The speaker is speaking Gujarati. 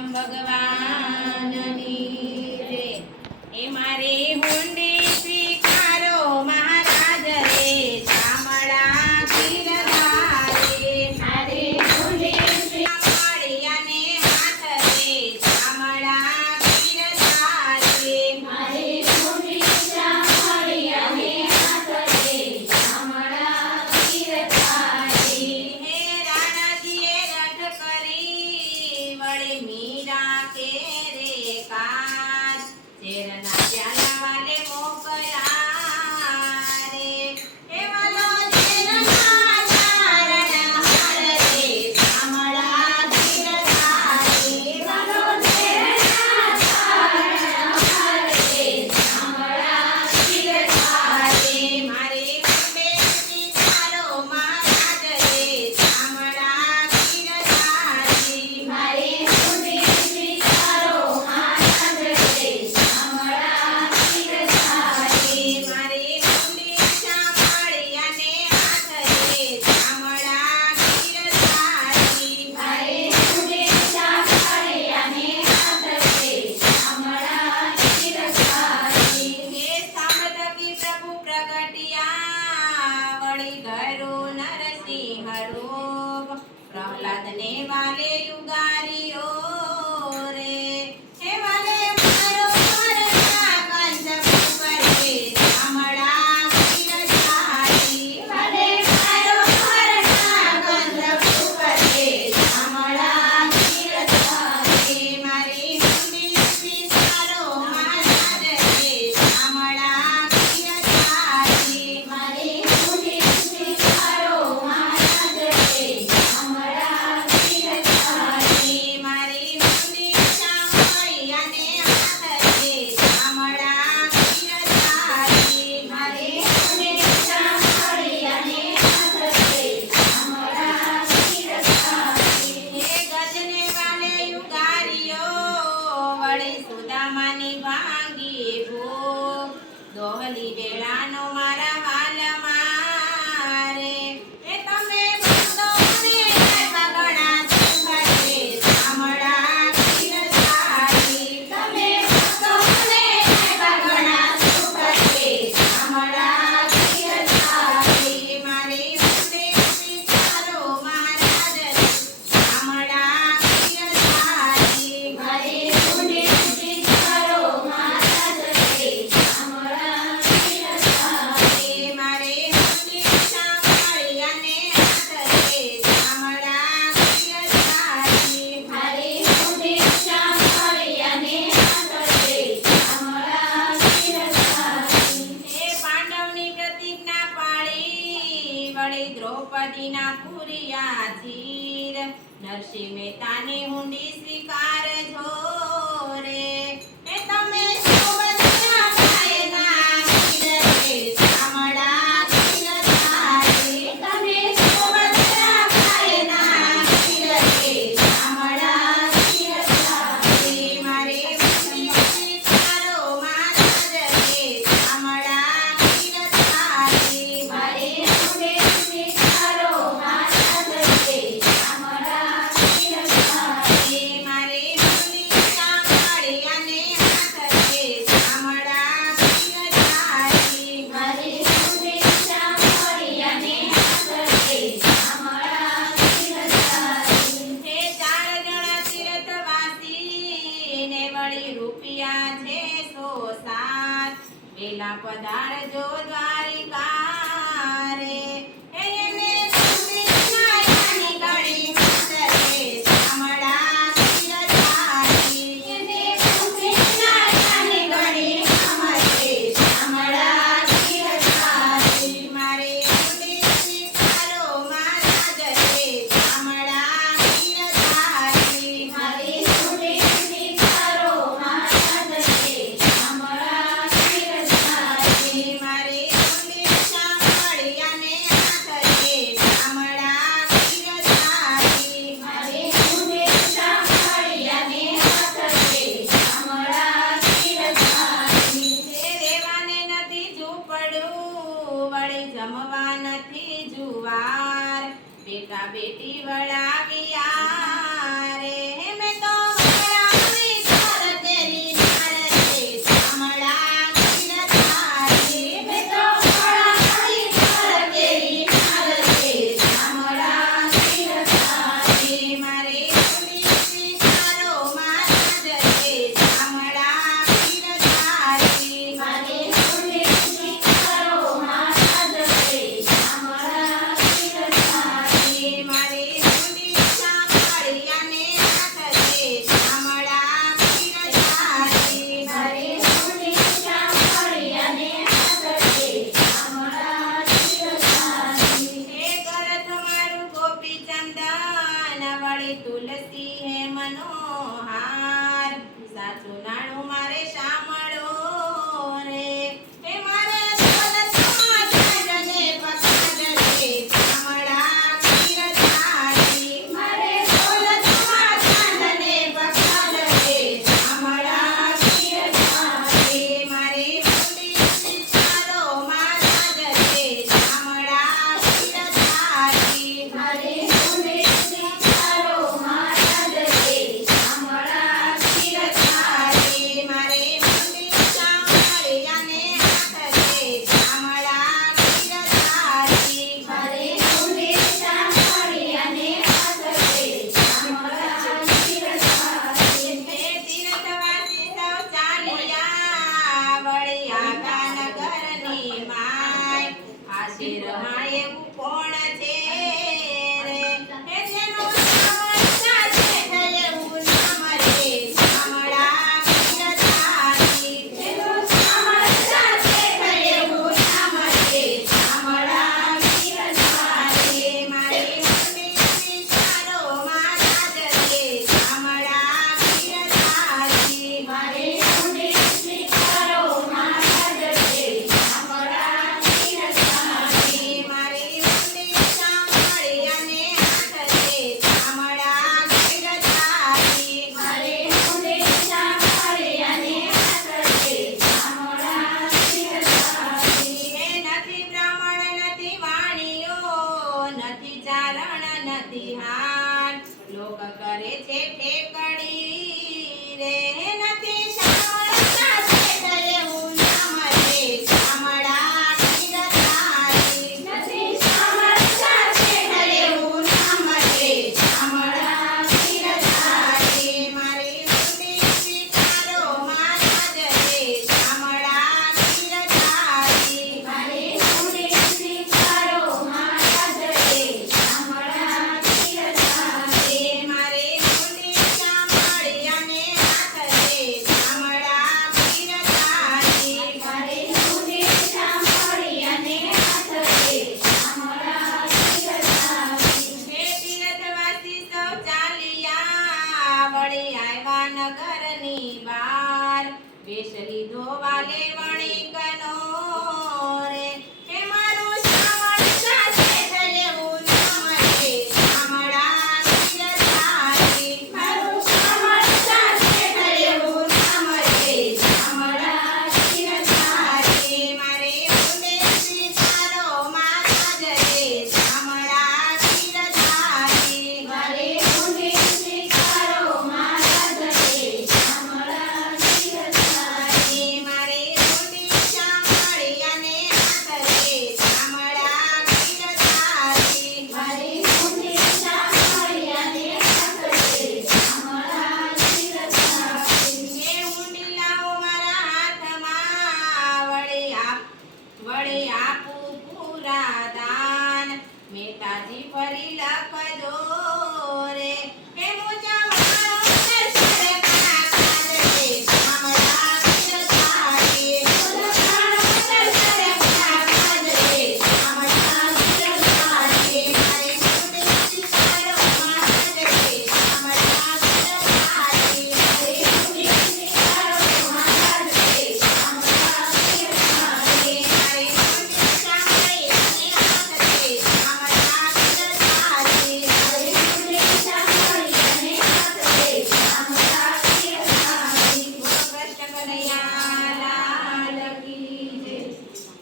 રામ ભગવાનની રે એ મારે હુંડી સ્વીકારો મહારાજ રે શામળા ગીરધારે મારે હુંડી સ્વીકારિયાને હાથ રે શામળા ગીરધારે મારે હુંડી શામળિયાને હાથ રે શામળા ગીરધારે હે રાણાજીએ રથ કરી વળી મીરા કે રે કાજ શેરના પ્યાલા વાલે મોકલા રે હે વાલો શેરના ચારણ હાર રે શામળા ગીરધારે વાલો શેરના ચારણ હાર રે શામળા ગીરધારે મારે ખંડે સ્વીકારો મહારાજ રે શામળા ગીરધારે મારે ખંડે સ્વીકારો મહારાજ રે શામળા ગીરધારે મારે ખંડે શામળિયાને હાથ રે શામળા ગીરધારે મારે ખંડે શામળિયાને હાથ રે શામળા ગીરધારે હે સામતકી પ્રભુ પ્રગટિયા વળી ધરો નરસિંહ રૂપ પ્રહલાદને વાલે યુગારીઓ રે હે વાલે મારો મરણા કંસ ઉપર રે શામળા ગીરધારે વાલે મારો મરણા કંસ ઉપર રે શામળા ગીરધારે મારી હુંડી સ્વીકારો મહારાજ રે શામળા ગીરધારે મારી હુંડી સ્વીકારો મહારાજ રે શામળા ગીરધારે મારી હુંડી શામળિયાને હાથ રે શામળા ગીરધારે મારી હુંડી શામળિયાને હાથ રે શામળા ગીરધારે હે ગજને વાલે યુગારીઓ વળી સુદામાની ભાંગી ભૂખ દોહલી વેળાનો મારા વાલ મારે હે તમે ભક્તો મને પગણા સુખરે શામળા ગીરધારે તમે ભક્તો મને પગણા સુખરે શામળા ગીરધારે મારે હુંડે સ્વીકારો મહારાજ રે શામળા ગીરધારે મારે હુંડે સ્વીકારો મહારાજ રે શામળા ગીરધારે મારે હુંડી શામળિયાને હાથ રે શામળા ગીરધારે મારે હુંડી શામળિયાને હાથ રે શામળા ગીરધારે હે પાંડવની પ્રતિજ્ઞા પાળી વળી દ્રૌપદીના પુરિયા ચીર નરસિંહ મહેતાને હુંડી સ્વીકારજો રે હે તમે સુભદ્રા માયના વીર રે શામળા ગીરધારે તમે સુભદ્રા માયના વીર રે શામળા ગીરધારે મારે હુંડી સ્વીકારો મહારાજ રે શામળા ગીરધારે મારે હુંડી સ્વીકારો મહારાજ રે શામળા ગીરધારે મારે હુંડી શામળિયાને હાથ રે શામળા ગીરધારે મારે હુંડી શામળિયાને હાથ રે શામળા ગીરધારે હે ચાર જણા તીર્થવાસી ને વળી રૂપિયા છે 107 વેલા પધારજો દ્વારિકા રે હે એને કૃષ્ણાયાની ગળી માત રે શામળા ગીરધારે એને કૃષ્ણાયાની ગળી માત રે શામળા ગીરધારે મારે હુંડી સ્વીકારો મહારાજ રે શામળા ગીરધારે મારે હુંડી સ્વીકારો મહારાજ રે શામળા ગીરધારે મારે હુંડી શામળિયાને હાથ રે શામળા ગીરધારે મારે હુંડી શામળિયાને હાથ રે શામળા ગીરધારે હે રેવાને નથી ઝૂંપડું વળી જમવા નથી જુવાર બેટા બેટી વળાવ્યા રે મેં તો મારી ઊંડી ચામડિયાને હાથ છે ચામડા બિરજારી. મારી ઊંડી ચામડિયાને હાથ છે ચામડા બિરજારી. હે ગરથ મારું ગોપીચંદન વળી તુલસી હે મનોહાર સાચું નાણું મારે શામળો રે. હે મારે દોલતમાં ચાંદને પખાડ છે ચામડા બિરજારી. મારે દોલતમાં ચાંદને પખાડ છે ચામડા બિરજારી. મારી ઊંડી વિચારોમાં રાજ છે ચામડા બિરજારી. મારી ઊંડી વિચારોમાં રાજ છે ચામડા બિરજારી. મારી ઊંડી ચામડિયાને હાથ છે ચામડા બિરજારી. મારી ઊંડી ચામડિયાને હાથ છે ચામડા બિરજારી. હે તીર્થવાસી સૌ ચાલ્યા વળી આખા નગરની માય. આ શિરમાં એવું કોણ છે રે? હે જેનું નામ ચાચે એવું નામ રે ચામડા બિરજારી. જેનું ચામડા છે એવું નામ રે ચામડા બિરજારી. મારી ઊંડી વિચારોમાં રાજ છે ચામડા બિરજારી. મારી ઊંડી વિચારોમાં રાજ છે ચામડા બિરજારી. મારી ઊંડી ચામડિયાને હાથ છે ચામડા બિરજારી. મારી ઊંડી ચામડિયાને હાથ છે ચામડા બિરજારી. હે નથી બ્રાહ્મણ નથી વાણીઓ નથી ચારણ નથી હાર લોક કરે છે ઠેકડી